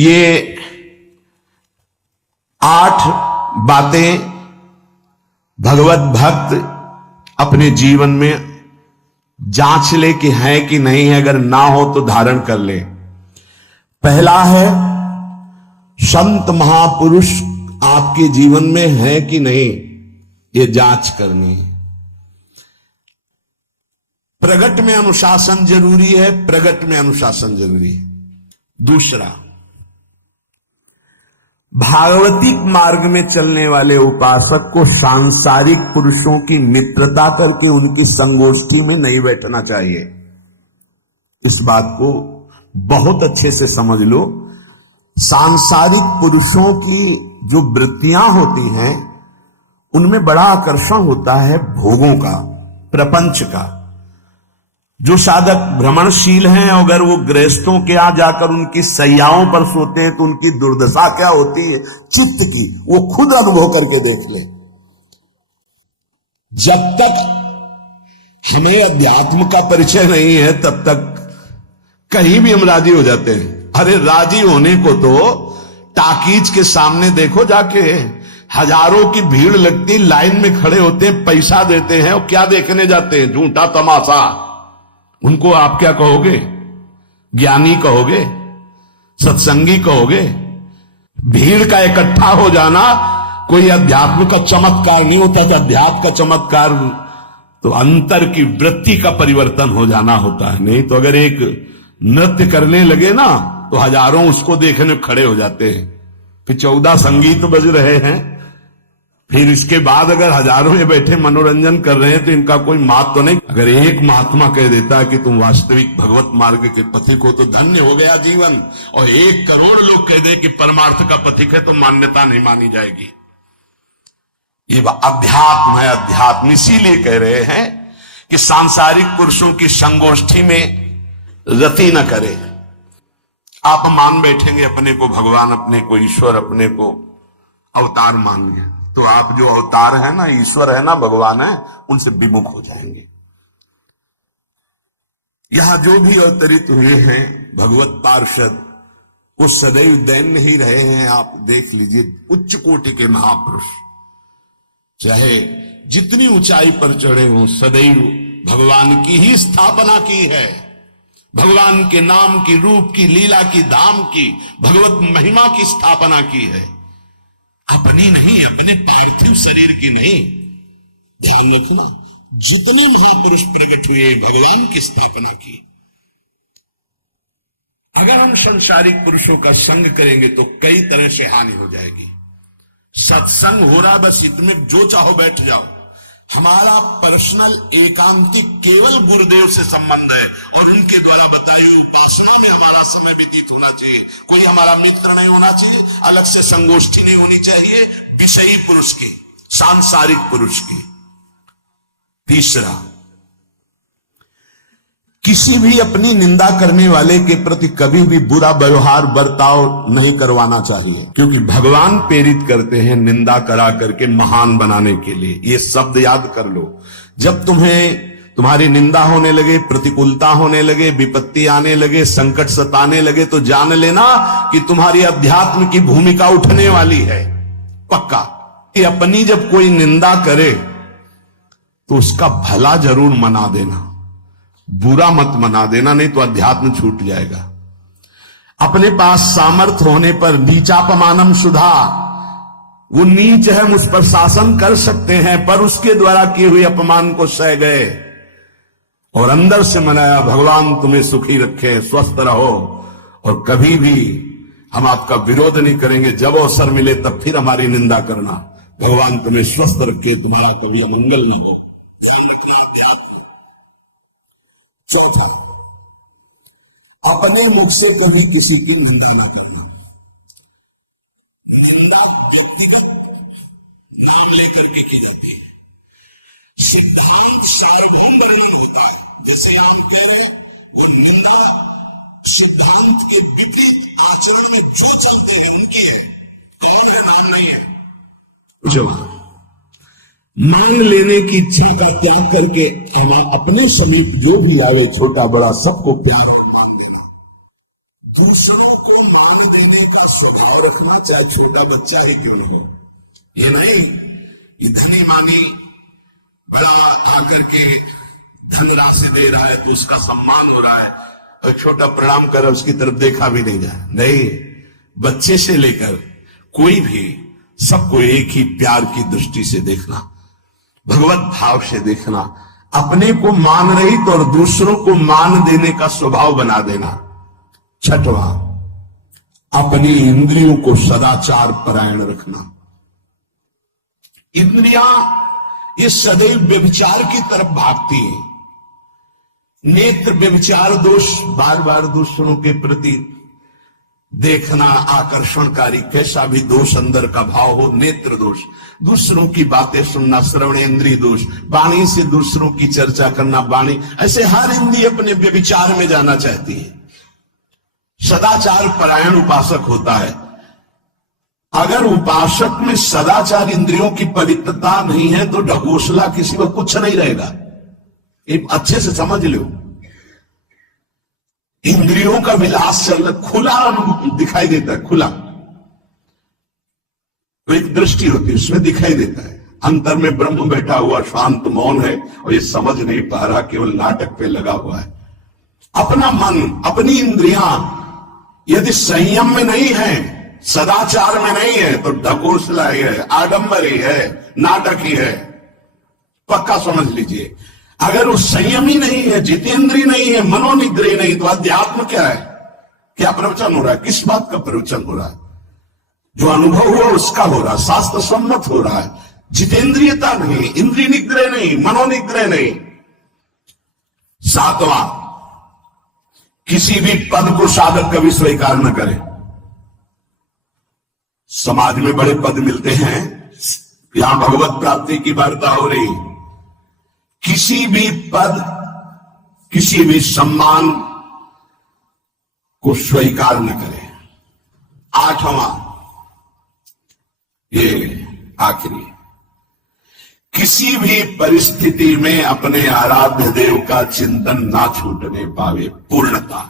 ये 8 बातें भगवत भक्त अपने जीवन में जांच ले कि है कि नहीं है, अगर ना हो तो धारण कर ले। पहला है, संत महापुरुष आपके जीवन में है कि नहीं, ये जांच करनी है। प्रगट में अनुशासन जरूरी है, प्रगट में अनुशासन जरूरी है। दूसरा, भागवतिक मार्ग में चलने वाले उपासक को सांसारिक पुरुषों की मित्रता करके उनकी संगोष्ठी में नहीं बैठना चाहिए। इस बात को बहुत अच्छे से समझ लो। सांसारिक पुरुषों की जो वृत्तियां होती हैं उनमें बड़ा आकर्षण होता है भोगों का, प्रपंच का। जो साधक भ्रमणशील हैं, अगर वो गृहस्थों के यहां जाकर उनकी सैयाओं पर सोते हैं तो उनकी दुर्दशा क्या होती है चित्त की, वो खुद अनुभव करके देख ले। जब तक हमें अध्यात्म का परिचय नहीं है तब तक कहीं भी हम राजी हो जाते हैं। अरे राजी होने को तो टाकीज के सामने देखो जाके, हजारों की भीड़ लगती, लाइन में खड़े होते हैं, पैसा देते हैं और क्या देखने जाते हैं? झूठा तमाशा। उनको आप क्या कहोगे? ज्ञानी कहोगे? सत्संगी कहोगे? भीड़ का इकट्ठा हो जाना कोई अध्यात्म का चमत्कार नहीं होता था। अध्यात्म का चमत्कार तो अंतर की वृत्ति का परिवर्तन हो जाना होता है। नहीं तो अगर एक नृत्य करने लगे ना तो हजारों उसको देखने खड़े हो जाते हैं। फिर 14 संगीत बज रहे हैं, फिर इसके बाद अगर हजारों में बैठे मनोरंजन कर रहे हैं तो इनका कोई महत्व तो नहीं। अगर एक महात्मा कह देता है कि तुम वास्तविक भगवत मार्ग के पथिक हो तो धन्य हो गया जीवन, और 1 करोड़ लोग कह दे कि परमार्थ का पथिक है तो मान्यता नहीं मानी जाएगी। ये अध्यात्म है, अध्यात्म। इसीलिए कह रहे हैं कि सांसारिक पुरुषों की संगोष्ठी में रति न करे। आप मान बैठेंगे अपने को भगवान, अपने को ईश्वर, अपने को अवतार मान गए तो आप जो अवतार है ना, ईश्वर है ना, भगवान है, उनसे विमुख हो जाएंगे। यहां जो भी अवतरित हुए हैं भगवत पार्षद, वो सदैव दैन्य ही रहे हैं। आप देख लीजिए, उच्च कोटि के महापुरुष चाहे जितनी ऊंचाई पर चढ़े हों, सदैव भगवान की ही स्थापना की है। भगवान के नाम की, रूप की, लीला की, धाम की, भगवत महिमा की स्थापना की है। अपनी नहीं, अपने पार्थिव शरीर की नहीं। ध्यान रखना, जितने महापुरुष प्रकट हुए भगवान की स्थापना की। अगर हम संसारिक पुरुषों का संग करेंगे तो कई तरह से हानि हो जाएगी। सत्संग हो रहा, बस इतने जो चाहो बैठ जाओ। हमारा पर्सनल एकांतिक केवल गुरुदेव से संबंध है और उनके द्वारा बताई हुई उपासना में हमारा समय व्यतीत होना चाहिए। कोई हमारा मित्र नहीं होना चाहिए, अलग से संगोष्ठी नहीं होनी चाहिए विषयी पुरुष की, सांसारिक पुरुष की। तीसरा, किसी भी अपनी निंदा करने वाले के प्रति कभी भी बुरा व्यवहार बर्ताव नहीं करवाना चाहिए, क्योंकि भगवान प्रेरित करते हैं निंदा करा करके महान बनाने के लिए। ये शब्द याद कर लो। जब तुम्हारी निंदा होने लगे, प्रतिकूलता होने लगे, विपत्ति आने लगे, संकट सताने लगे, तो जान लेना कि तुम्हारी अध्यात्म की भूमिका उठने वाली है, पक्का। कि अपनी जब कोई निंदा करे तो उसका भला जरूर मना देना, बुरा मत मना देना, नहीं तो अध्यात्म छूट जाएगा। अपने पास सामर्थ्य होने पर नीचापमानम सुधा, वो नीच है, मुझ पर शासन कर सकते हैं, पर उसके द्वारा किए हुए अपमान को सह गए और अंदर से मनाया, भगवान तुम्हें सुखी रखे, स्वस्थ रहो, और कभी भी हम आपका विरोध नहीं करेंगे। जब अवसर मिले तब फिर हमारी निंदा करना, भगवान तुम्हें स्वस्थ रखे, तुम्हारा कभी अमंगल न हो। ध्यान रखना, अध्यात्म। चौथा, अपने मुख से कभी किसी की निंदा ना करना। निंदा व्यक्तिगत नाम लेकर के की जाती है। सिद्धांत सार्वभौम वर्णन होता है। जैसे हम कह रहे हैं, वो निंदा सिद्धांत के विपरीत आचरण में जो चलते हैं उनकी है, कौन है, नाम नहीं है। जो मांग लेने की इच्छा का त्याग करके हम अपने समीप जो भी आवे, छोटा बड़ा सबको प्यार और मान देना। दूसरों को मान देने का स्वभाव रखना, चाहे छोटा बच्चा ही क्यों न हो। ये नहीं कि धनी मानी बड़ा आकर के धन राशि दे रहा है तो उसका सम्मान हो रहा है और छोटा प्रणाम कर उसकी तरफ देखा भी नहीं जाए। नहीं, बच्चे से लेकर कोई भी सबको एक ही प्यार की दृष्टि से देखना, भगवत भाव से देखना, अपने को मान रहित और दूसरों को मान देने का स्वभाव बना देना। छठवां, अपनी इंद्रियों को सदाचार परायण रखना। इंद्रियां ये सदैव व्यभिचार की तरफ भागती है। नेत्र व्यभिचार दोष, बार बार दूसरों के प्रति देखना आकर्षणकारी, कैसा भी दोष अंदर का भाव हो, नेत्र दोष, दूसरों की बातें सुनना श्रवणेंद्रिय दोष, वाणी से दूसरों की चर्चा करना वाणी, ऐसे हर इंद्रिय अपने व्यभिचार में जाना चाहती है। सदाचार परायण उपासक होता है। अगर उपासक में सदाचार इंद्रियों की पवित्रता नहीं है तो ढकोसला किसी को कुछ नहीं रहेगा। एक अच्छे से समझ लो, इंद्रियों का विलास चल खुला दिखाई देता है, खुला तो एक दृष्टि होती है उसमें दिखाई देता है। अंतर में ब्रह्म बैठा हुआ शांत मौन है और ये समझ नहीं पा रहा, केवल नाटक पे लगा हुआ है। अपना मन, अपनी इंद्रियां यदि संयम में नहीं है, सदाचार में नहीं है तो ढकोसला ही है, आडंबर ही है, नाटक ही है। पक्का समझ लीजिए, अगर वो संयम ही नहीं है, जितेंद्रिय नहीं है, मनोनिग्रह नहीं, तो अध्यात्म क्या है? क्या प्रवचन हो रहा है? किस बात का प्रवचन हो रहा है? जो अनुभव हुआ उसका हो रहा है, शास्त्र सम्मत हो रहा है। जितेंद्रियता नहीं, इंद्रिय निग्रह नहीं, मनोनिग्रह नहीं। सातवां, किसी भी पद को साधक कभी स्वीकार न करे। समाज में बड़े पद मिलते हैं, यहां भगवत प्राप्ति की वार्ता हो रही। किसी भी पद, किसी भी सम्मान को स्वीकार न करे। आठवां, ये आखिरी, किसी भी परिस्थिति में अपने आराध्य देव का चिंतन ना छूटने पावे। पूर्णता।